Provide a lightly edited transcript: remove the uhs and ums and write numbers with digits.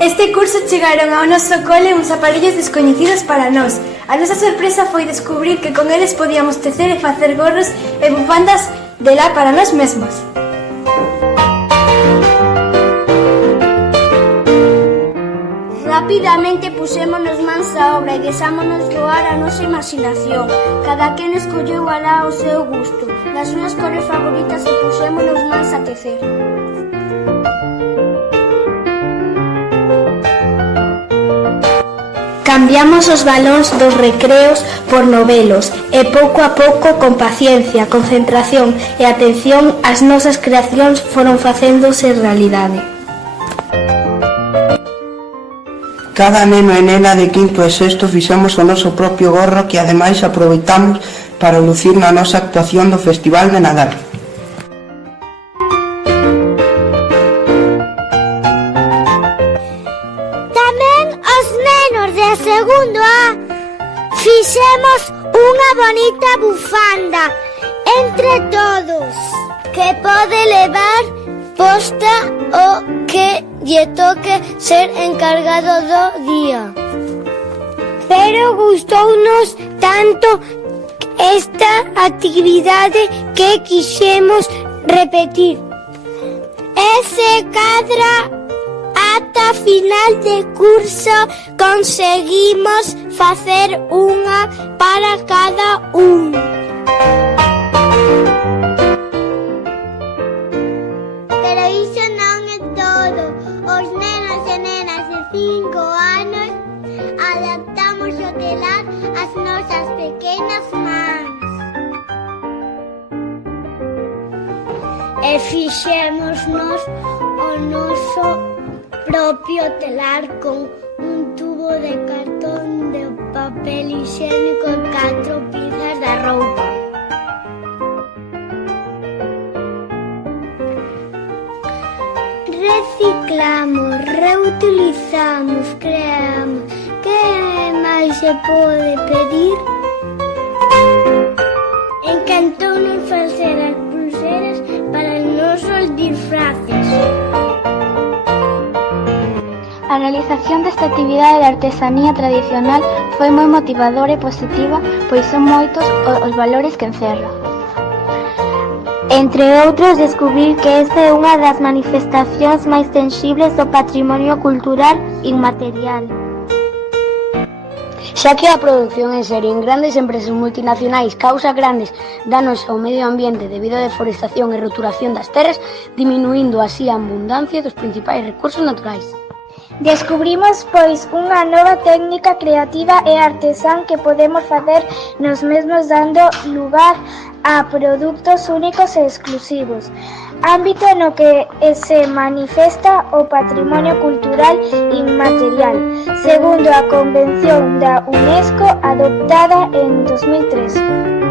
Este curso chegaron ao noso cole uns aparellos descoñecidos para nós. A nosa sorpresa foi descubrir que con eles podíamos tecer e facer gorros e bufandas de lá para nós mesmos. Rapidamente pusémonos mans á obra e deixámonos voar a nosa imaginación. Cada quen escolleu alá o seu gusto, das súas cores favoritas e pusémonos mans a tecer. Cambiamos os balóns dos recreos por novelos e pouco a pouco, con paciencia, concentración e atención, as nosas creacións foron facéndose realidade. Cada neno e nena de quinto e sexto fixemos o noso propio gorro que ademais aproveitamos para lucir na nosa actuación do Festival de Nadal. De segundo A fixemos unha bonita bufanda entre todos que pode levar posta o que lle toque ser encargado do día. Pero gustounos tanto esta actividade que quixemos repetir. E se cadra ata final de curso conseguimos facer unha para cada un. Pero iso non é todo. Os nenos e nenas de 5 anos adaptamos o telar ás nosas pequenas mans. E fixémonos o noso propio telar con un tubo de cartón, de papel higiénico e 4 pinzas da roupa. Reciclamos, reutilizamos, creamos. Que máis se pode pedir? Encantounos facer as pulseras para os nosos disfraces. A realización desta actividade de artesanía tradicional foi moi motivadora e positiva, pois son moitos os valores que encerra. Entre outros, descubrir que esta é unha das manifestacións máis sensibles do patrimonio cultural inmaterial. Xa que a produción en serie en grandes empresas multinacionais causa grandes danos ao medio ambiente debido á deforestación e roturación das terras, diminuindo así a abundancia dos principais recursos naturais. Descubrimos, pois, unha nova técnica creativa e artesán que podemos facer nos mesmos, dando lugar a produtos únicos e exclusivos, ámbito no que se manifesta o patrimonio cultural inmaterial, segundo a Convención da UNESCO adoptada en 2003.